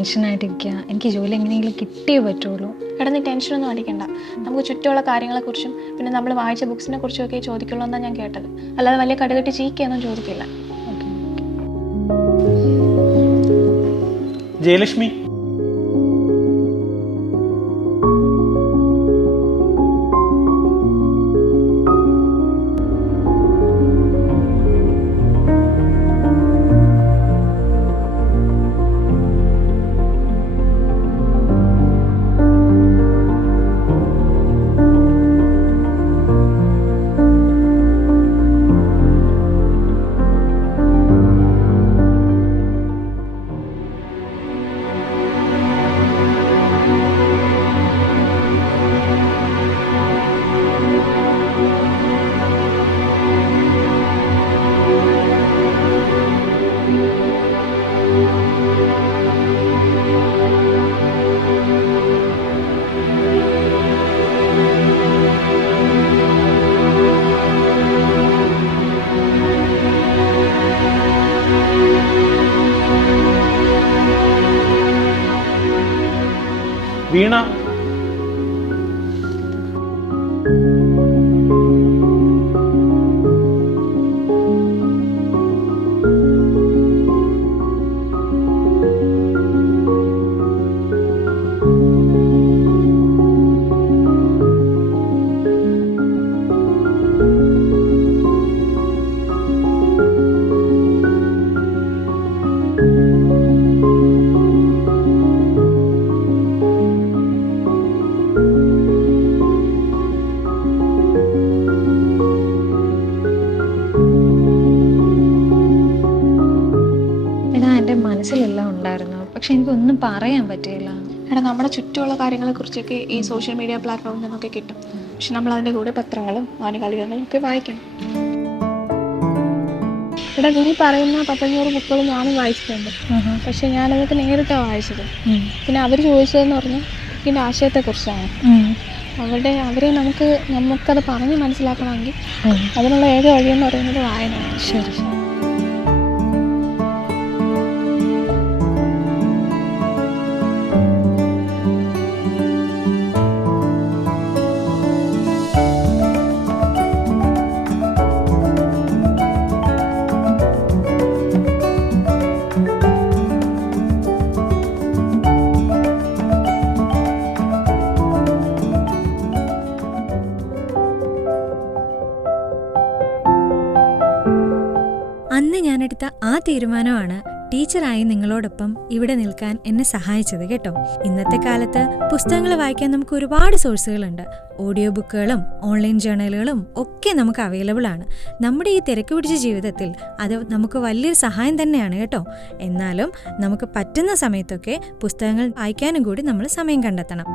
ടെൻഷനായിട്ടിരിക്കുക. എനിക്ക് ജോലി എങ്ങനെയെങ്കിലും കിട്ടിയേ പറ്റുള്ളൂ. എടാ നീ ടെൻഷനൊന്നും അടിക്കണ്ട. നമുക്ക് ചുറ്റുമുള്ള കാര്യങ്ങളെക്കുറിച്ചും പിന്നെ നമ്മൾ വായിച്ച ബുക്സിനെ കുറിച്ചും ഒക്കെ ചോദിക്കുള്ളൂ എന്നാണ് ഞാൻ കേട്ടത്. അല്ലാതെ വലിയ കടുകട്ടി ചീക്കൊന്നും ചോദിക്കില്ല. ജയലക്ഷ്മി, വീണ, മനസ്സിലെല്ലാം ഉണ്ടായിരുന്നു, പക്ഷെ എനിക്കൊന്നും പറയാൻ പറ്റിയില്ല. എടാ നമ്മുടെ ചുറ്റുമുള്ള കാര്യങ്ങളെക്കുറിച്ചൊക്കെ ഈ സോഷ്യൽ മീഡിയ പ്ലാറ്റ്ഫോമിൽ നിന്നൊക്കെ കിട്ടും. പക്ഷെ നമ്മൾ അതിൻ്റെ കൂടെ പത്രങ്ങളും ആനുകാലികങ്ങളും ഒക്കെ വായിക്കണം. എടാ നീ പറയുന്ന 500 ബുക്കുകൾ ഞാനും വായിച്ചിട്ടുണ്ട്. പക്ഷെ ഞാനതൊക്കെ നേരിട്ടാണ് വായിച്ചത്. പിന്നെ അവർ ചോദിച്ചതെന്ന് പറഞ്ഞാൽ ഇതിൻ്റെ ആശയത്തെക്കുറിച്ചാണ്. അവരെ നമുക്കത് പറഞ്ഞ് മനസ്സിലാക്കണമെങ്കിൽ അതിനുള്ള ഏക വഴിയെന്ന് പറയുന്നത് വായനയാണ്. ശരി. അന്ന് ഞാനെടുത്ത ആ തീരുമാനമാണ് ടീച്ചറായി നിങ്ങളോടൊപ്പം ഇവിടെ നിൽക്കാൻ എന്നെ സഹായിച്ചത് കേട്ടോ. ഇന്നത്തെ കാലത്ത് പുസ്തകങ്ങൾ വായിക്കാൻ നമുക്ക് ഒരുപാട് സോഴ്സുകളുണ്ട്. ഓഡിയോ ബുക്കുകളും ഓൺലൈൻ ജേർണലുകളും ഒക്കെ നമുക്ക് അവൈലബിൾ ആണ്. നമ്മുടെ ഈ തിരക്ക് പിടിച്ച ജീവിതത്തിൽ അത് നമുക്ക് വലിയൊരു സഹായം തന്നെയാണ് കേട്ടോ. എന്നാലും നമുക്ക് പറ്റുന്ന സമയത്തൊക്കെ പുസ്തകങ്ങൾ വായിക്കാനും കൂടി നമ്മൾ സമയം കണ്ടെത്തണം.